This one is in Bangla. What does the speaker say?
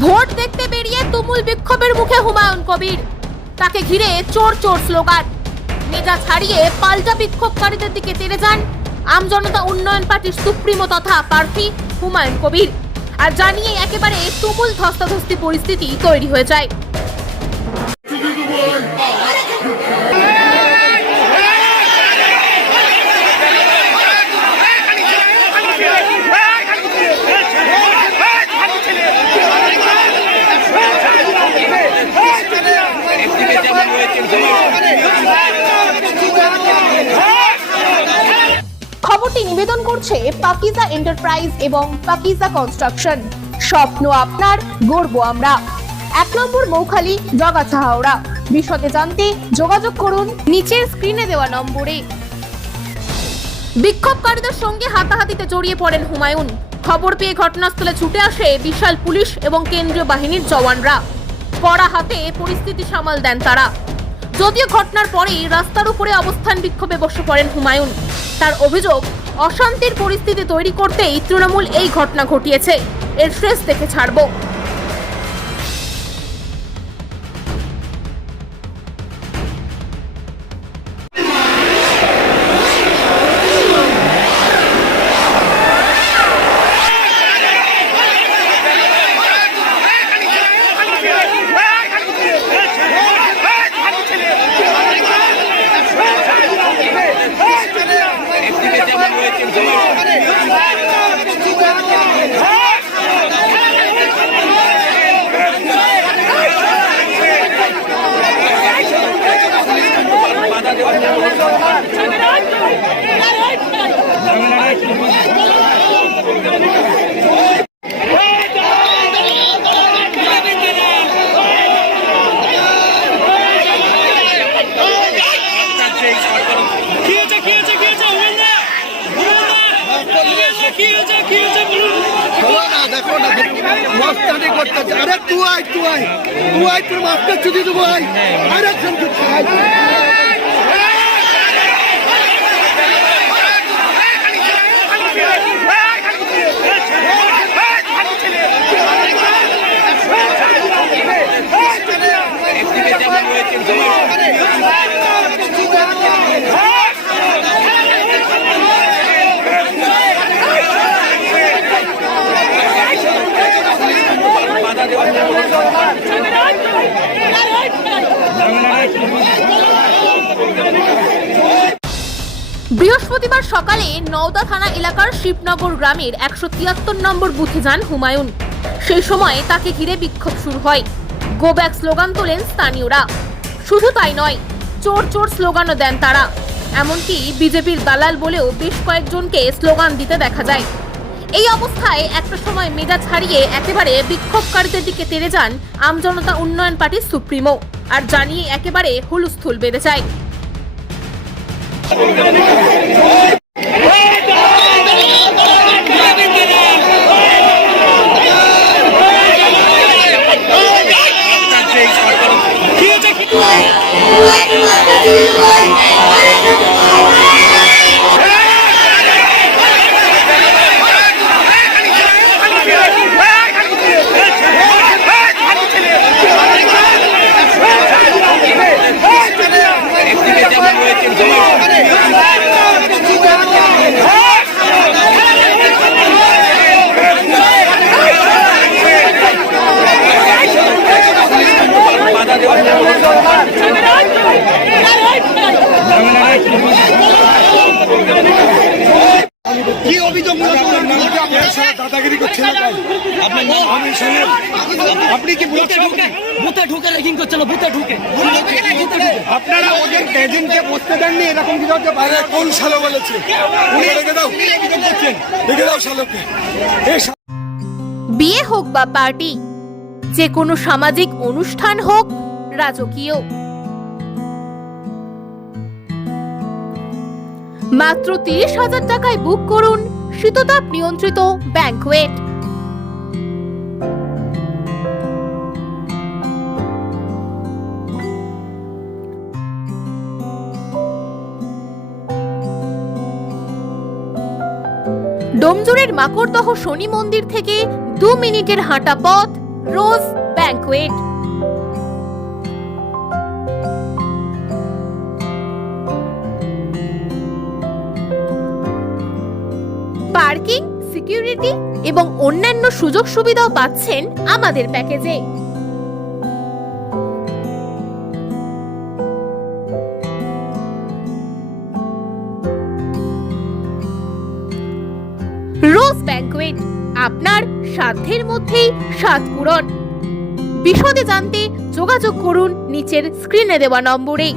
ভোট দেখতে বেরিয়ে তুমুল বিক্ষোভের মুখে হুমায়ুন কবির। তাকে ঘিরে চোর চোর স্লোগান। মেজাজ হারিয়ে পাল্টা বিক্ষোভকারীদের দিকে তেড়ে যান আমজনতা উন্নয়ন পার্টির সুপ্রিমো তথা প্রার্থী হুমায়ুন কবির। আর জানিয়ে একেবারে তুমুল ধস্তাধস্তি পরিস্থিতি তৈরি হয়ে যায়। খবরটি নিবেদন করছে পাকিজা এন্টারপ্রাইজ এবং পাকিজা কনস্ট্রাকশন। স্বপ্ন আপনার, গর্ব আমরা। 1 নম্বর মৌখালী, জগাছা, হাওড়া। বিশদে জানতে যোগাযোগ করুন নিচের স্ক্রিনে দেওয়া নম্বরে। বিক্ষোভকারীদের সঙ্গে হাতাহাতিতে জড়িয়ে পড়েন হুমায়ুন। খবর পেয়ে ঘটনাস্থলে ছুটে আসে বিশাল পুলিশ এবং কেন্দ্রীয় বাহিনীর জওয়ানরা। কড়া হাতে পরিস্থিতি সামাল দেন তারা। যদিও ঘটনার পরেই রাস্তার উপরে অবস্থান বিক্ষোভে বসে পড়েন হুমায়ুন। তার অভিযোগ, অশান্তির পরিস্থিতি তৈরি করতেই তৃণমূল এই ঘটনা ঘটিয়েছে। এর শেষ দেখে ছাড়বো। अरे तू आई तू मास्टर चुदी तू आई अरे বৃহস্পতিবার সকালে নওদা থানা এলাকার শিবনগর গ্রামের 173 নম্বর বুথে যান হুমায়ুন। সেই সময় তাকে ঘিরে বিক্ষোভ শুরু হয়। গো ব্যাক স্লোগান তোলেন স্থানীয়রা। শুধু তাই নয়, চোর চোর স্লোগানও দেন তারা। এমনকি বিজেপির দালাল বলেও বেশ কয়েকজনকে স্লোগান দিতে দেখা যায়। এই অবস্থায় একটা সময় মেজাজ হারিয়ে একেবারে বিক্ষোভকারীদের দিকে তেড়ে যান আমজনতা উন্নয়ন পার্টির সুপ্রিমো। আর জানিয়ে একেবারে হুলস্থুল বেঁধে যায়। কি অভিযোগ দাদাগিরি করছেন আপনি কি বুথে ঢুকে রেগিং করছিল? বুথে ঢুকে আপনারা ওদের এজেন্টকে বসতে দেননি? এরকম কিছু হচ্ছে বাইরে কোন সালো বলেছে? রেখে দাও, রেখে দাও শালোকে। বিয়ে হোক বা পার্টি, যে কোনো সামাজিক অনুষ্ঠান হোক রাজকীয়, মাত্র 30,000 টাকায় বুক করুন শীততাপ নিয়ন্ত্রিত ব্যাংকুয়েট। ডোমজুড়ের মাকড়দহ শনি মন্দির থেকে 2 মিনিটের হাঁটা পথ রোজ ব্যাংকুয়েট। পার্কিং, সিকিউরিটি এবং অন্যান্য সুযোগ সুবিধাও পাচ্ছেন আমাদের প্যাকেজে। রোজ ব্যাংকুয়েট, আপনার সাধ্যের মধ্যেই স্বাদ পূরণ। বিশদে জানতে যোগাযোগ করুন নিচের স্ক্রিনে দেওয়া নম্বরে।